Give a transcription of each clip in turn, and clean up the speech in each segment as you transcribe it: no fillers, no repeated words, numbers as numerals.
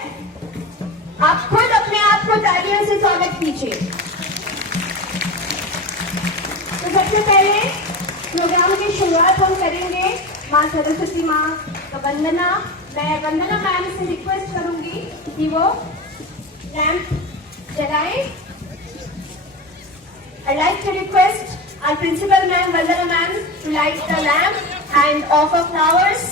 आप खुद अपने आप को तालियों से स्वागत कीजिए। तो सबसे पहले प्रोग्राम की शुरुआत हम करेंगे माँ सरस्वती माँ का वंदना। मैं वंदना मैम से रिक्वेस्ट करूंगी कि वो लैंप जलाएं। I'd like to request our principal ma'am, Vandana ma'am, to light the lamp and offer flowers.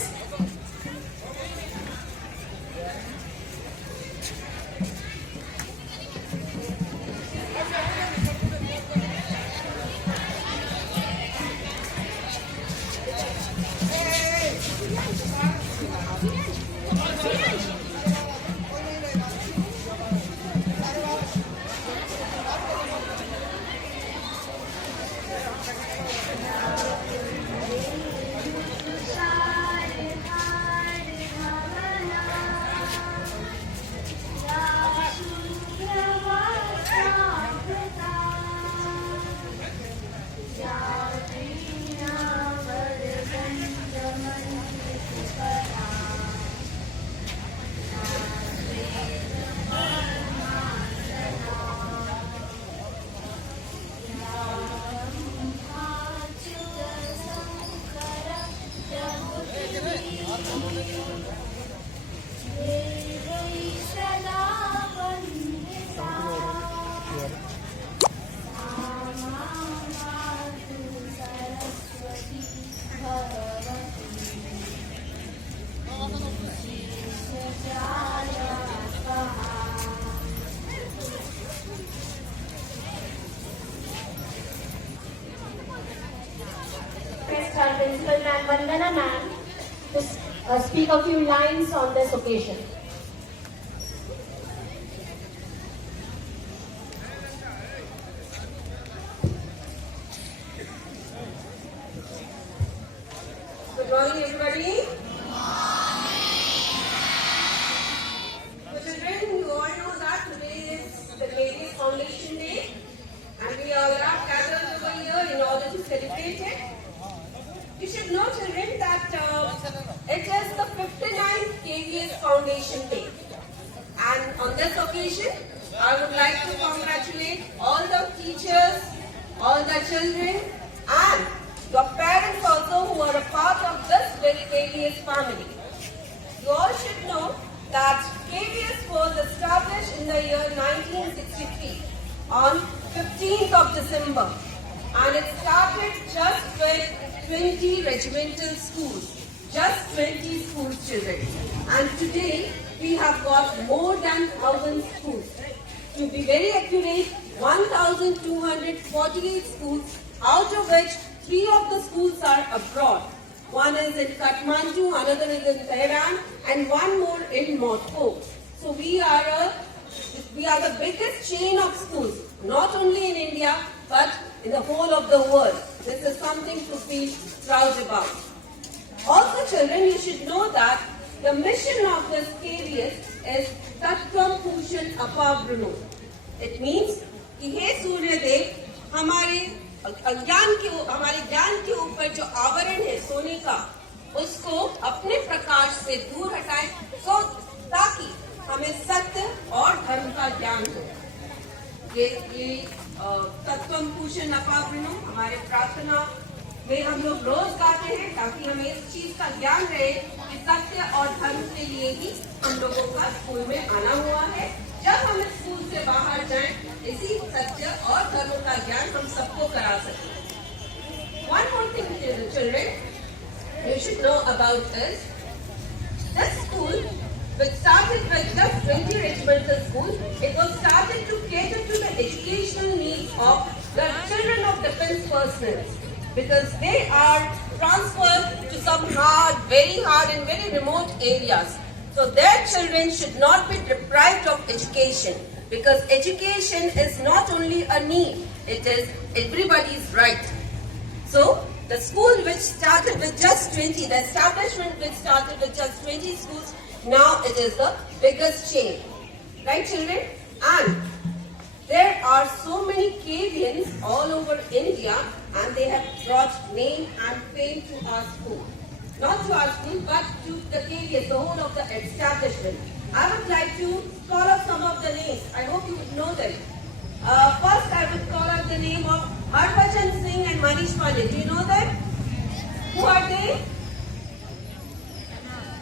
Our principal ma'am, Vandana ma'am, to speak a few lines on this occasion. Good morning, everybody. So children, you all know that today is the Ladies Foundation Day, and we all are gathered over here in order to celebrate it. You should know, children, that it is the 59th KVS Foundation Day. And on this occasion, I would like to congratulate all the teachers, all the children, and your parents also who are a part of this very KVS family. You all should know that KVS was established in the year 1963 on 15th of December. And it started just with 20 regimental schools, just 20 school children. And today we have got more than 1,000 schools. To be very accurate, 1,248 schools, out of which 3 of the schools are abroad. One is in Kathmandu, another is in Tehran, and one more in Moscow. So we are the biggest chain of schools, not only in India, but in the whole of the world. This is something to feel proud about. Also, children, you should know that the mission of this KVS is Tattvam Bhushan Apavruno. It means कि हे सूर्य देव हमारे ज्ञान के ऊपर जो आवरण है सोने का, उसको अपने प्रकाश से दूर हटाएं, तो ताकि हमें सत्य और धर्म का ज्ञान हो। ये तत्वम भूषण अपावृणो हमारे प्रार्थना में हम लोग रोज गाते हैं, ताकि हमें इस चीज का ज्ञान रहे कि सत्य और धर्म के लिए ही हम लोगों का स्कूल में आना हुआ है। जब हम स्कूल से बाहर जाएं, इसी सत्य और धर्म का ज्ञान हम सबको करा सकें। One more thing, children, you should know about is this school, which started with just 20 regimental schools. It was started to cater to the educational needs of the children of defense personnel, because they are transferred to some very hard and very remote areas. So their children should not be deprived of education, because education is not only a need, it is everybody's right. So the school which started with just 20, the establishment which started with just 20 schools, now it is the biggest chain. Right, children? And there are so many KVNs all over India, and they have brought name and fame to our school. Not to our school, but to the KVNs, the whole of the establishment. I would like to call out some of the names. I hope you would know them. First, I would call out the name of Harbhajan Singh and Manish Pandey. Do you know them? Who are they?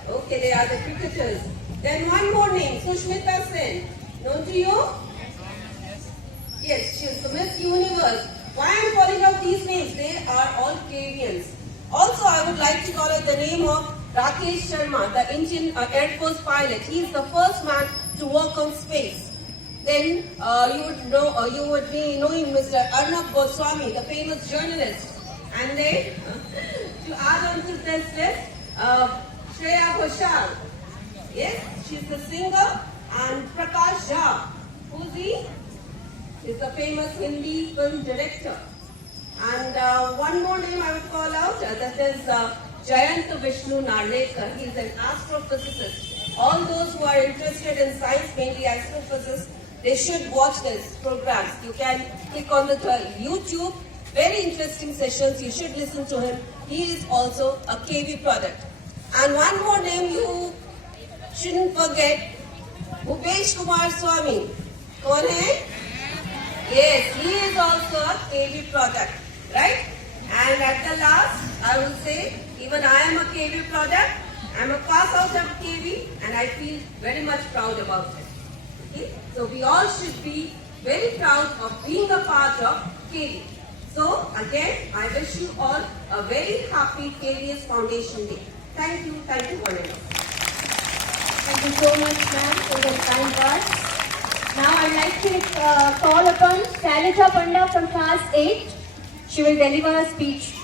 Okay, they are the cricketers. Then one more name, Sushmita Sen. Known to you? Yes, she is the Miss Universe. Why I am calling out these names? They are all KVNs. Also, I would like to call out the name of Rakesh Sharma, the Indian Air Force pilot. He is the first man to walk on space. Then you would be knowing Mr. Arnab Goswami, the famous journalist. And then, to add on to this list, Shreya Ghoshal. Yes, she's the singer. And Prakash Jha. Who's he? He's the famous Hindi film director. And one more name I would call out, that is Jayant Vishnu Narlekar. He's an astrophysicist. All those who are interested in science, mainly astrophysicists, they should watch these programs. You can click on the YouTube. Very interesting sessions. You should listen to him. He is also a KV product. And one more name you shouldn't forget, Bhupesh Kumar Swami. Kaun hai? Yes, he is also a KV product, right? And at the last, I will say, even I am a KV product. I am a pass out of KV, and I feel very much proud about it. Okay? So we all should be very proud of being a part of KV. So again, I wish you all a very happy KVS Foundation Day. Thank you one and all. Thank you so much, ma'am, for your kind words. Now I'd like to call upon Shailaja Panda from class 8. She will deliver a speech.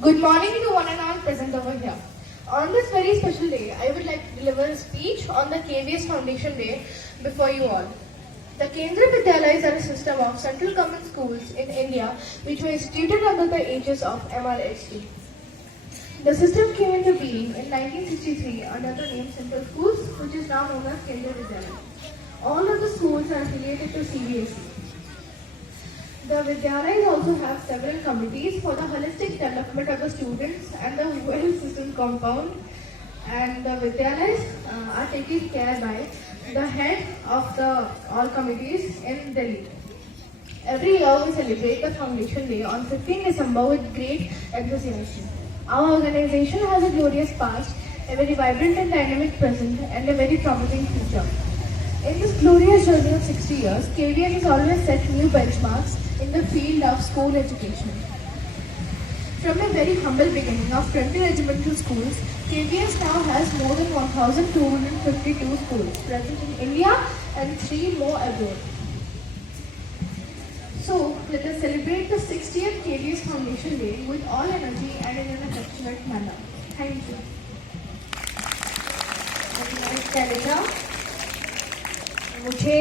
Good morning to one and all present over here. On this very special day, I would like to deliver a speech on the KVS Foundation Day before you all. The Kendriya Vidyalayas are a system of central government schools in India which were instituted under the aegis of MRSD. The system came into being in 1963 under the name Central Schools, which is now known as Kendriya Vidyalaya. All of the schools are affiliated to CBSE. The Vidyalayas also have several committees for the holistic development of the students and the well system compound. And the Vidyalayas are taken care by the head of the all committees in Delhi. Every year we celebrate the Foundation Day on 15 December with great enthusiasm. Our organization has a glorious past, a very vibrant and dynamic present, and a very promising future. In this glorious journey of 60 years, KVS has always set new benchmarks in the field of school education. From a very humble beginning of 20 regimental schools, KVS now has more than 1,252 schools present in India and 3 more abroad. So, let us celebrate the 60th KVS Foundation Day with all energy and in an affectionate manner. Thank you. Selja, मुझे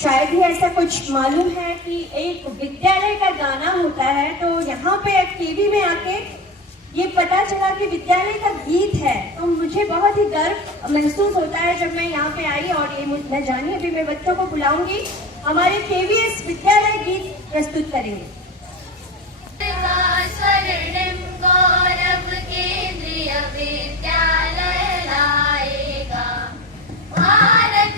शायद ही ऐसा कुछ मालूम है कि एक विद्यालय का गाना होता है, तो यहाँ पे टीवी में आके ये पता चला कि विद्यालय का गीत है, तो मुझे बहुत ही गर्व महसूस होता है जब मैं यहाँ पे आई। और ये मैं जानी अभी मैं बच्चों को बुलाऊंगी, हमारे केवीएस विद्यालय गीत प्रस्तुत करेंगे। Bharat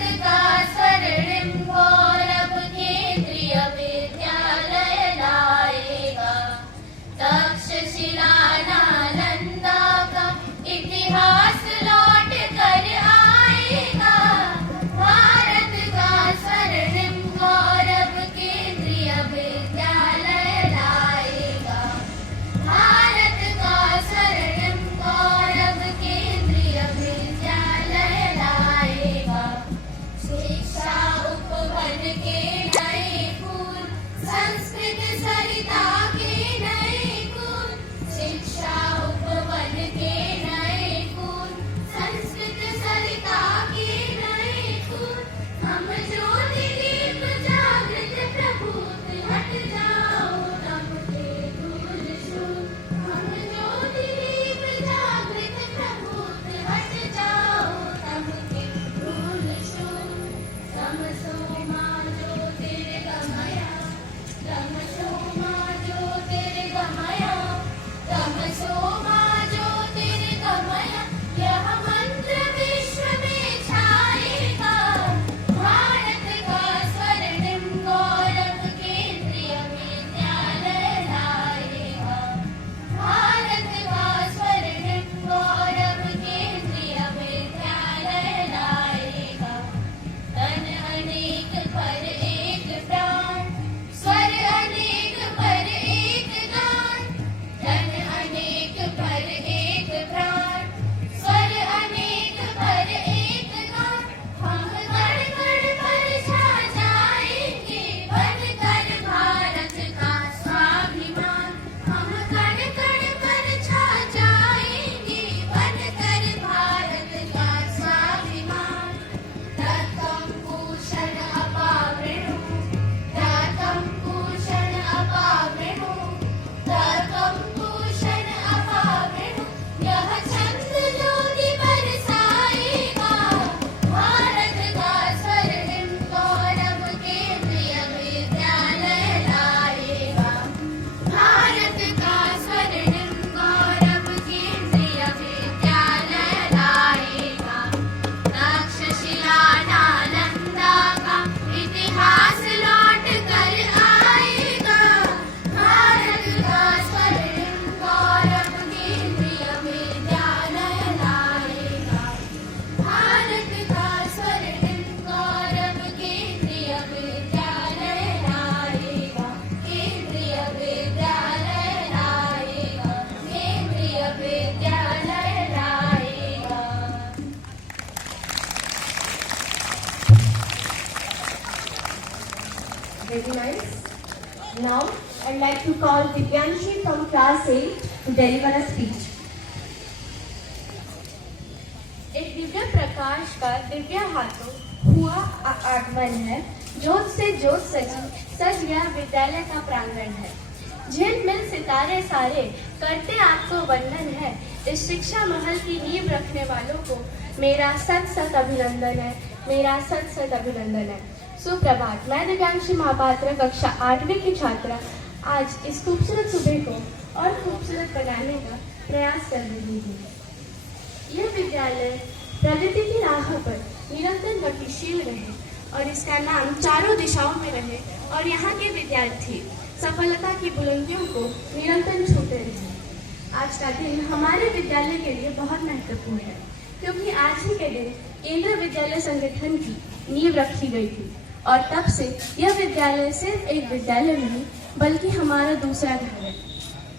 Very nice. Now, I'd like to call Divyanshi from class 8 to deliver a speech. एक दिव्य प्रकाश का दिव्य हाथों हुआ आगमन है। जोत से जोत सज गया विद्यालय का प्रांगण है। झिलमिल सितारे सारे करते आपको वंदन है। इस शिक्षा महल की नींव रखने वालों को मेरा सत सत अभिनंदन है, मेरा सत सत अभिनंदन है। सुप्रभात। मैं दिव्यांशी महापात्र कक्षा 8वीं की छात्रा आज इस खूबसूरत सुबह को और खूबसूरत बनाने का प्रयास कर रही हूँ। यह विद्यालय प्रगति की राह पर निरंतर गतिशील रहे और इसका नाम चारों दिशाओं में रहे और यहाँ के विद्यार्थी सफलता की बुलंदियों को निरंतर छूते रहे। आज का दिन हमारे विद्यालय के लिए बहुत महत्वपूर्ण है क्योंकि आज ही के दिन केंद्रीय विद्यालय संगठन की नींव रखी गई थी और तब से यह विद्यालय सिर्फ एक विद्यालय नहीं बल्कि हमारा दूसरा घर है।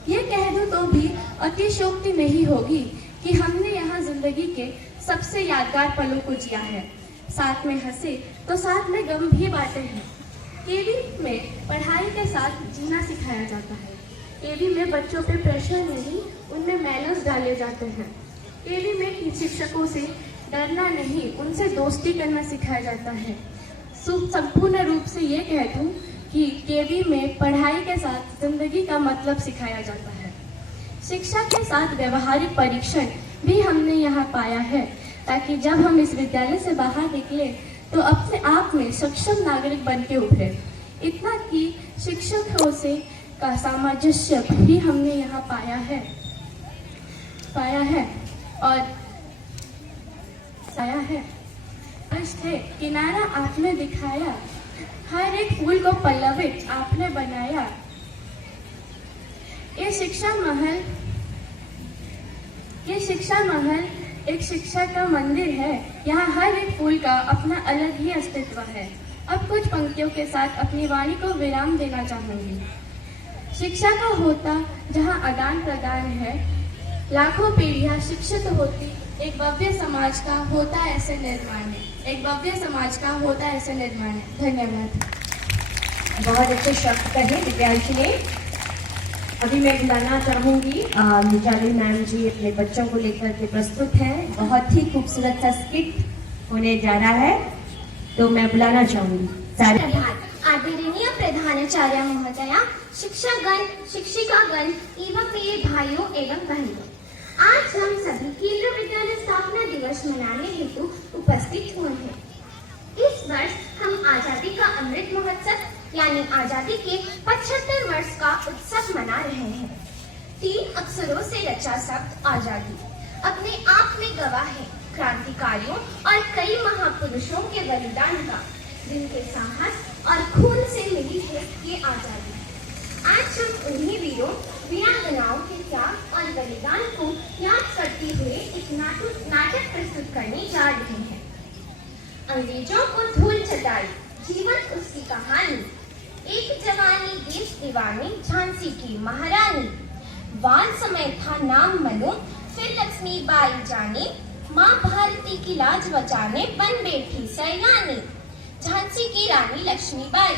ये कह दूं तो भी अतिशयोक्ति नहीं होगी कि हमने यहाँ जिंदगी के सबसे यादगार पलों को जिया है। साथ में हंसे तो साथ में गम भी बांटे हैं। केवी में पढ़ाई के साथ जीना सिखाया जाता है। केवी में बच्चों पे प्रेशर नहीं, उनमें मैनर्स डाले जाते हैं। केवी में शिक्षकों से डरना नहीं, उनसे दोस्ती करना सिखाया जाता है। संपूर्ण रूप से ये कह दूं कि केवी में पढ़ाई के साथ जिंदगी का मतलब सिखाया जाता है। शिक्षा के साथ व्यवहारिक परीक्षण भी हमने यहाँ पाया है ताकि जब हम इस विद्यालय से बाहर निकले तो अपने आप में सक्षम नागरिक बन के उभरे। इतना कि शिक्षकों से का सामंजस्य भी हमने यहाँ पाया है। थे किनारा आपने दिखाया, हर एक फूल को पल्लवित आपने बनाया। ये शिक्षा महल एक शिक्षा का मंदिर है। यहाँ हर एक फूल का अपना अलग ही अस्तित्व है। अब कुछ पंक्तियों के साथ अपनी वाणी को विराम देना चाहूंगी। शिक्षा का होता जहाँ आदान प्रदान है, लाखों पीढ़ियाँ शिक्षित होती, एक भव्य समाज का होता ऐसे निर्माण है। एक भव्य समाज का होता ऐसे निर्माण है। धन्यवाद। बहुत अच्छे शब्द कहे दिव्यांशी ने। अभी मैं बुलाना चाहूंगी मिताली मैम जी अपने बच्चों को लेकर के प्रस्तुत है। बहुत ही खूबसूरत सा स्किट होने जा रहा है, तो मैं बुलाना चाहूंगी सारे। आदरणीय प्रधानाचार्य महोदया, शिक्षकगण, शिक्षिकागण एवं मेरे भाइयों एवं बहनों, आज हम सभी केंद्रीय विद्यालय स्थापना दिवस मनाने हेतु उपस्थित हुए हैं। इस वर्ष हम आजादी का अमृत महोत्सव यानी आजादी के 75 वर्ष का उत्सव मना रहे हैं। 3 अक्षरों से रचा शब्द आजादी अपने आप में गवाह है क्रांतिकारियों और कई महापुरुषों के बलिदान का, जिनके साहस और खून से मिली है ये आजादी। आज हम उन्हीं वीरों वीरांगनाओं के त्याग और बलिदान को याद करते हुए एक नाटक प्रस्तुत करने जा रहे हैं। अंग्रेजों को धूल चटाई, जीवन उसकी कहानी, एक जवानी देश दीवानी झांसी की महारानी। वान समय था नाम मनो, फिर लक्ष्मीबाई जाने, माँ भारती की लाज बचाने बन बैठी सैलानी। झांसी की रानी लक्ष्मीबाई।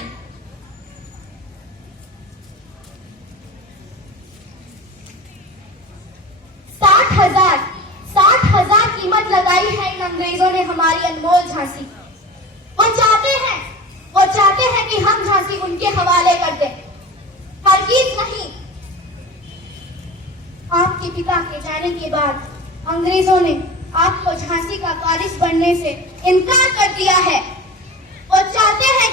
साठ हजार कीमत लगाई है इन अंग्रेजों ने हमारी अनमोल झांसी। वो चाहते हैं कि हम झांसी उनके हवाले कर दें। हरगिज़ नहीं। आपके पिता के जाने के बाद अंग्रेजों ने आपको झांसी का वारिस बनने से इनकार कर दिया है। वो चाहते हैं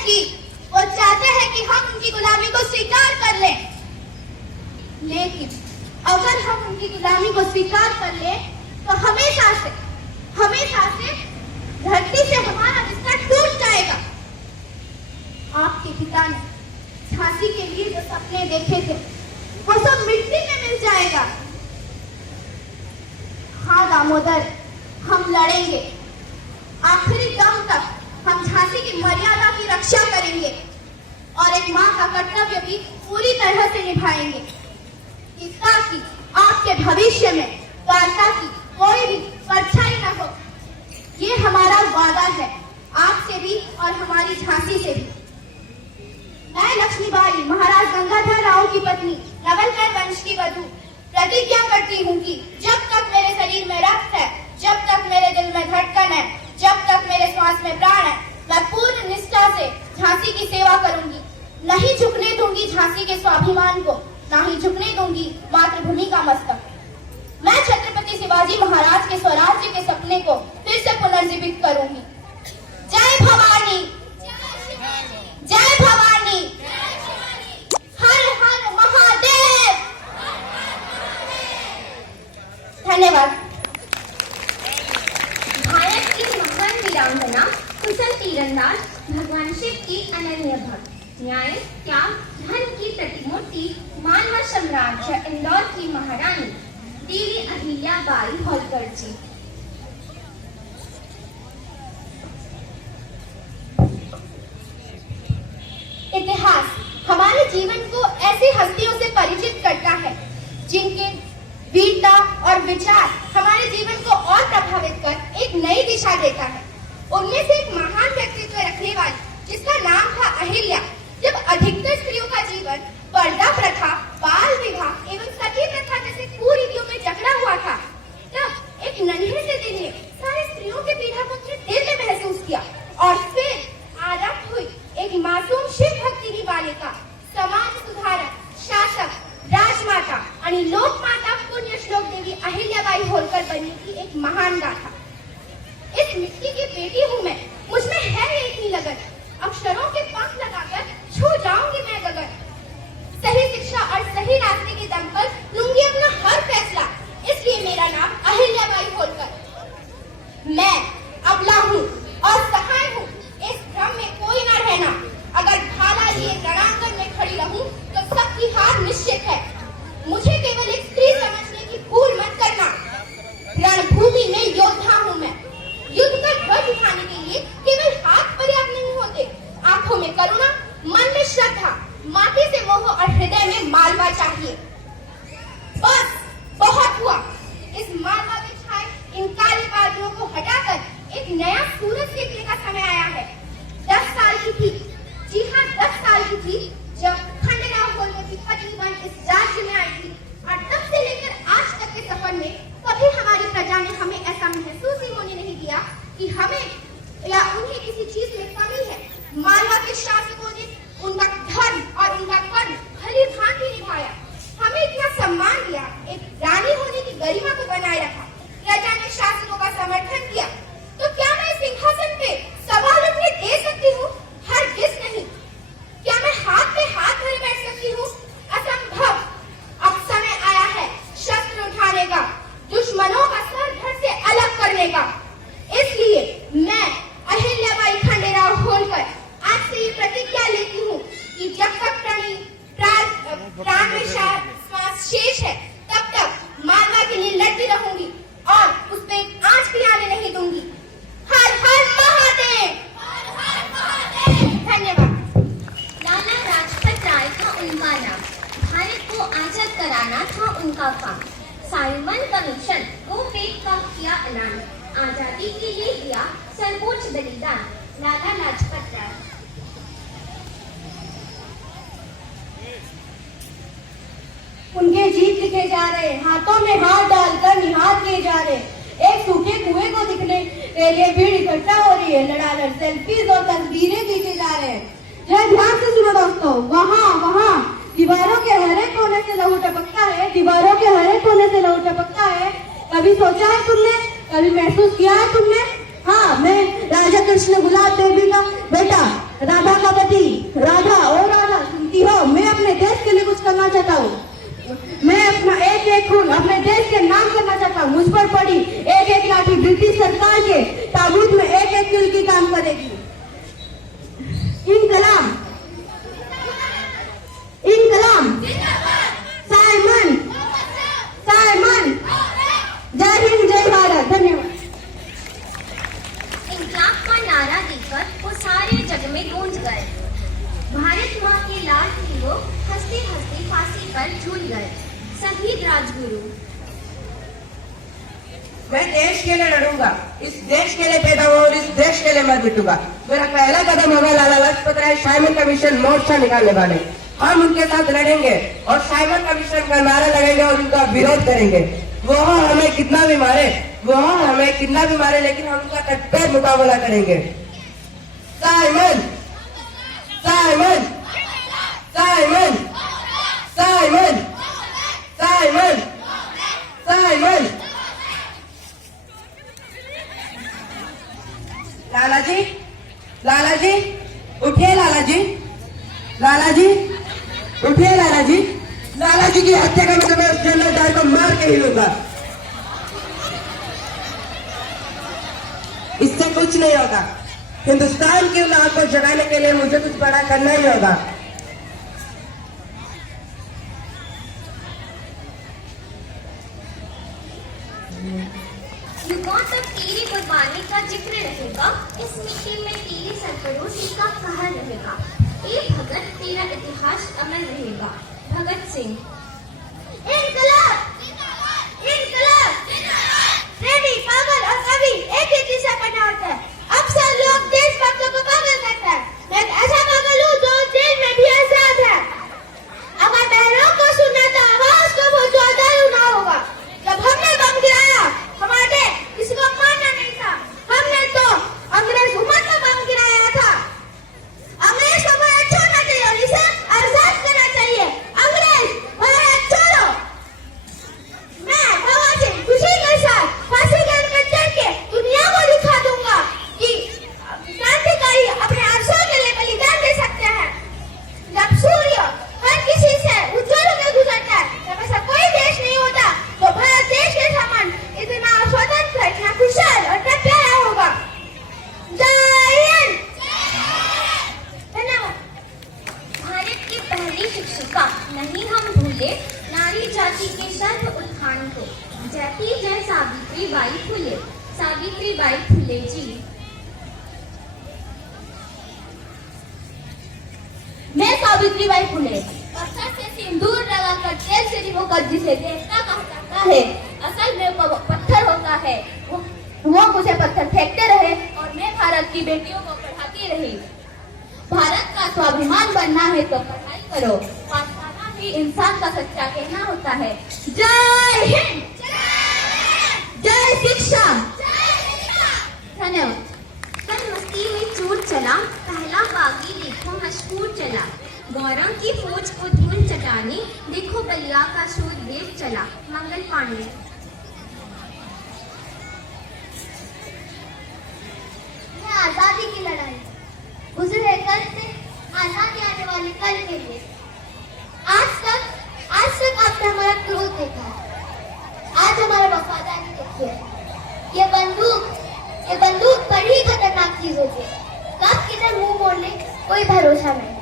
कि हम उनकी गुलामी को स्वीकार कर लें। लेकिन अगर हम उनकी गुलामी को स्वीकार कर लें तो हमेशा से धरती से हमारा रिश्ता टूट जाएगा। आपके पिता ने झांसी के लिए जो सपने देखे थे वो सब मिट्टी में मिल जाएगा। हाँ दामोदर, हम लड़ेंगे। आखिरी दम तक हम झांसी की मर्यादा की रक्षा करेंगे और एक माँ का कर्तव्य भी पूरी तरह से निभाएंगे, ताकि आपके भविष्य में वार्ता की कोई भी परछाई न हो। ये हमारा वादा है, आपसे भी और हमारी झांसी से भी। मैं वंश की वधू प्रतिज्ञा करती हूँ कि जब तक मेरे शरीर में रक्त है, जब तक मेरे दिल में धड़कन है, जब तक मेरे श्वास में प्राण है, मैं पूर्ण निष्ठा से झांसी की सेवा करूंगी। नहीं झुकने दूंगी झांसी के स्वाभिमान को, ना ही झुकने दूंगी मातृभूमि का मस्तक। मैं छत्रपति शिवाजी महाराज के स्वराज्य के सपने को फिर से पुनर्जीवित करूंगी। जय भवानी, जय भवानी, हर हर महादेव। धन्यवाद। भारत की महान वीरांगना, कुशल तीरंदाज, भगवान शिव की अनन्य भक्त, न्याय, त्याग, धर्म की प्रतिमूर्ति, मालवा साम्राज्य इंदौर की महारानी देवी अहिल्याबाई होलकर जी। इतिहास हमारे जीवन को ऐसी हस्तियों से परिचित करता है जिनके वीरता और विचार हमारे जीवन को और प्रभावित कर एक नई दिशा देता है। उनमें से एक महान व्यक्तित्व रखने वाली जिसका नाम था अहिल्या, जब अधिकतर स्त्रियों का जीवन पर्दा प्रथा, बाल विवाह एवं सती प्रथा जैसे कुरीतियों में जकड़ा हुआ था, तब एक नन्हे से दिल ने सारी स्त्रियों के पीड़ा को अपने दिल में महसूस किया और फिर आरंभ हुई एक मासूम शिव भक्ति की बालिका, समाज सुधारक, शासक, राजमाता आणि लोकमाता पुण्यश्लोक देवी अहिल्याबाई होलकर बनने की एक महान गाथा। इस मिट्टी की बेटी हूँ मैं, मुझमें है इतनी लगन, अक्षरों के पंख लगाकर छू जाऊंगी मैं गगन। सही शिक्षा और सही रास्ते के दम पर लूंगी अपना हर फैसला, इसलिए मेरा नाम अहिल्याबाई होलकर। मैं अबला हूँ और सहाय हूँ, इस भ्रम में कोई न रहना। अगर भाला लिए रणांगन में खड़ी रहूं तो सबकी हार निश्चित है। मुझे केवल एक स्त्री समझने की भूल मत करना। रणभूमि में योद्धा हूँ मैं। युद्ध का ध्वज उठाने के लिए केवल हाथ पर्याप्त नहीं होते, आंखों में करुणा, मन में श्रद्धा, माथे से मोह और हृदय में मालवा चाहिए। बस बहुत हुआ। इस मालवा में छाए इन काले बादलों को हटाकर एक नया सूरज निकलने का समय आया है। 10 साल की थी, जी हाँ 10 साल की थी, जब खंडेराव होलकर की पत्नी बन इस राज्य में आई थी और तब से लेकर आज तक के सफर में कभी हमारी प्रजा ने हमें ऐसा महसूस ही होने नहीं दिया कि हमें या उन्हें किसी चीज में कमी है। मालवा के शासकों ने उनका धर्म और उनका कर्म भली भांति निभाया, हमें इतना सम्मान दिया, एक रानी होने की गरिमा को बनाए रखा। प्रजा ने शासकों का समर्थन किया, तो क्या मैं सिंहासन पे सवाल अपने दे सकती हूँ? हरगिज़ नहीं। क्या मैं हाथ पे हाथ धरे बैठ सकती हूँ? असंभव। अब समय आया है शस्त्र उठाने का, दुश्मनों का सर धड़ से अलग करने का। इसलिए मैं अहिल्याबाई खंडेराव होलकर आज से ये प्रतिज्ञा लेती हूँ कि जब तक प्राण में श्वास शेष है, तब तक मालवा के लिए लड़ती रहूंगी और उस पे आंच भी आने नहीं दूंगी। हर हर महादेव, हर हर महादेव। धन्यवाद। लाला लाजपत राय था उनका नाम, भारत को आजाद कराना था उनका काम। साइमन कमीशन को पेट का किया ऐलान, आजादी के लिए दिया सर्वोच्च बलिदान। लाला लाजपत राय। उनके गीत लिखे जा रहे, हाथों में हाथ डालकर निहार किए जा रहे, एक सूखे कुएं को दिखने के लिए भीड़ इकट्ठा हो रही है, लड़ालड़ सेल्फीज और तस्वीरें खींचे जा रहे हैं। जरा ध्यान से सुनो दोस्तों, वहाँ दीवारों के हर एक कोने से लहू टपकता है, दीवारों के हर एक कोने से लहू टपकता है। कभी सोचा है तुमने, कभी महसूस किया है तुमने? हाँ, मैं राजा कृष्ण गुलाब देवी का बेटा, राधा का पति, राधा ओ राधा सुनती हो, मैं अपने देश के लिए कुछ करना चाहता हूँ। मैं अपना एक एक खून अपने देश के नाम करना चाहता हूँ। मुझ पर पड़ी एक एक लाठी ब्रिटिश सरकार के ताबूत में एक एक किल की काम करेगी। इनकलाब, इनकलाब, साइमन, साइमन, जय हिंद, जय भारत। धन्यवाद। इंकलाब का नारा देकर वो सारे जग में गूंज गए। भारत माँ के लाल थी वो, हंसते हंसते फांसी पर झूल गए। शहीद राजगुरु। मैं देश के लिए लड़ूंगा, इस देश के लिए पैदा हुआ और इस देश के लिए मर मिटूंगा। मेरा पहला कदम होगा लाला लाजपत राय साइमन कमीशन मोर्चा निकालने वाले। हम उनके साथ लड़ेंगे और साइबर कमीशन का नारा लगाएंगे और उनका विरोध करेंगे। वो हमें कितना भी मारे, लेकिन हम उनका कट्टर मुकाबला करेंगे। Simon, Simon, Simon, Simon, Simon, Simon. Lala ji, Lala ji, उठिए लाला जी, लाला जी, उठिए लाला जी। लाला जी की हत्या का मतलब मैं उस जनरल डायर को मार के ही लूंगा। इससे कुछ नहीं होगा। हिंदुस्तान की उन आग को जगाने के लिए मुझे कुछ बड़ा करना ही होगा। युगों तक तेरी कुर्बानी का जिक्र रहेगा, इस मिट्टी में तेरी सरफरोशी का कहर रहेगा। ए भगत, तेरा इतिहास अमर रहेगा। भगत सिंह। इनकलाब, इनकलाब, रेडी, पागल और कवि एक ही चीज से बना होता है। अक्सर लोग देशभक्तों को पागल कहते हैं। मैं एक ऐसा पागल हूँ जो जेल में भी आजाद है। अगर बहनों को सुनना तो आवाज को बहुत ज्यादा होना होगा। जब हमने बम गिराया, हमारे किसी को मारना नहीं था, हमने तो अंग्रेज हुकूमत का बम गिराया था। अंग्रेज को भारत छोड़ना चाहिए और इसे आजाद करना चाहिए। अंग्रेज भारत छोड़ो। मैं भगत सिंह खुशी के साथ फांसी पर चढ़ के दुनिया को दिखा दूंगा कि क्रांतिकारी अपने अवसर के लिए बलिदान दे सकते हैं। जब सूर्य हर किसी से उज्जवल होकर गुजरता है, जब ऐसा कोई देश नहीं होता तो भारत देश के समान इतना स्वतंत्र, इतना खुशहाल और इतना प्यारा होगा। जय हिंद। धन्यवाद। भारत की पहली शिक्षिका नहीं हम भूले, नारी जाति के सर्व उत्थान को। जयती जय सावित्री बाई फुले। सावित्री बाई फुले जी। मैं सावित्री बाई फुले पत्थर से सिंदूर लगाकर तेल से निभोकर जिसे देवता कहा जाता है, असल में वो पत्थर होता है। वो मुझे पत्थर फेंकते रहे और मैं भारत की बेटियों को पढ़ाती रही। भारत का स्वाभिमान बनना है तो पढ़ाई करो, पाठशाला ही इंसान का सच्चा कहना होता है। जय हिंद, जय शिक्षा। धन्यवाद। कल मस्ती में चूर चला, पहला बागी देखो मशहूर चला। गौरव की फौज को धूल चटाने, देखो बलिया का शूर देश चला। मंगल पांडे। आजादी की लड़ाई गुजरे कल से आजादी आने वाली कल के लिए। आज तक आपने हमारा क्रोध देखा है, आज हमारा वफादारी देखी है। ये बंदूक बड़ी खतरनाक चीज होती है। कब किधर मुंह मोड़ ले कोई भरोसा नहीं।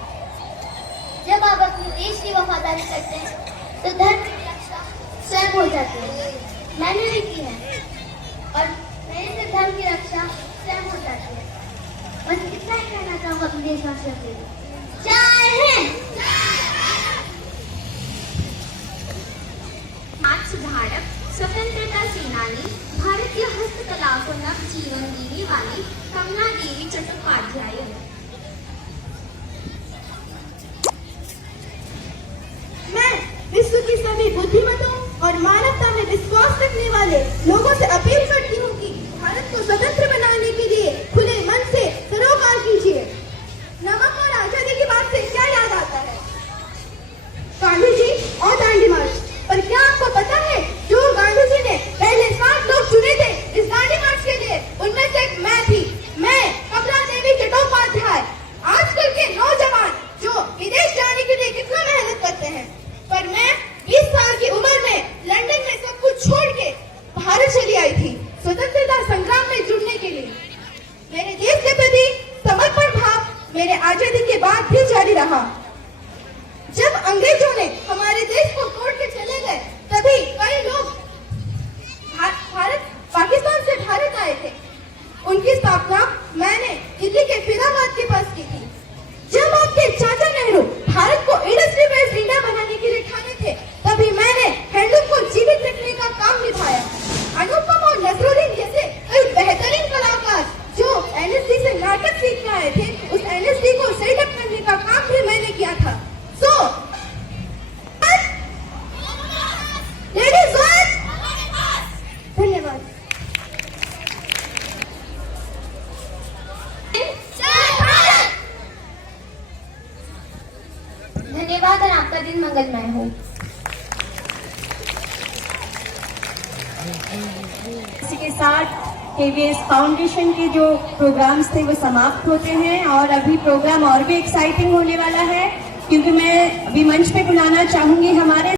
जब आप अपने देश की वफादारी करते हैं तो धर्म की रक्षा स्वयं हो जाती है। मैंने भी की है और मेरे से धर्म की रक्षा स्वयं हो जाती है। बस इतना ही कहना चाहूँगा अपने देशवासियों के लिए। जय हिंद। आज सुधारक, स्वतंत्रता सेनानी, भारतीय हस्तकला को नव जीवन देने वाली कमला देवी चट्टोपाध्याय। मैं विश्व की सभी बुद्धिमतों और मानवता में विश्वास रखने वाले लोगों से अपील करती हूँ कि भारत को स्वतंत्र बनाने के लिए खुले मन से सरोकार कीजिए। नमक और आजादी की बात से क्या याद आता है? गांधी जी और दांडी मार्च। पर क्या आपको पता है जो गांधी जी ने पहले 7 लोग चुने थे इस दांडी मार्च के लिए, उनमें से एक मैं थी। मैं कमला देवी चट्टोपाध्याय। आजकल के नौजवान जो विदेश जाने के लिए कितना मेहनत करते हैं, पर मैं 20 साल की उम्र में लंदन में सब कुछ छोड़ के भारत चली आई थी स्वतंत्रता संग्राम में जुड़ने के लिए। मेरे देश के प्रति समर्पण भाव मेरे आजादी के बाद भी जारी रहा। जब अंग्रेजों ने हमारे देश को तोड़ के चले गए, तभी कई लोग पाकिस्तान से भारत आए थे। उनकी स्थापना मैंने दिल्ली के फिराबाद के पास की थी। जब आपके चाचा नेहरू भारत को इंडस्ट्री बेस्ड इंडिया बनाने के लिए ठाने थे, तभी मैंने हैंडलूम को जीवित रखने का काम निभाया। अनुपम और नसरुद्दीन जैसे कई बेहतरीन कलाकार जो एनएसडी से नाटक सीख के आए थे, उस एनएसडी को सेटअप करने का काम भी मैंने किया था। सो धन्यवाद और आपका दिन मंगलमय हो। इसी के साथ केवीएस फाउंडेशन के जो प्रोग्राम्स थे वो समाप्त होते हैं और अभी प्रोग्राम और भी एक्साइटिंग होने वाला है, क्योंकि मैं अभी मंच पे बुलाना चाहूंगी हमारे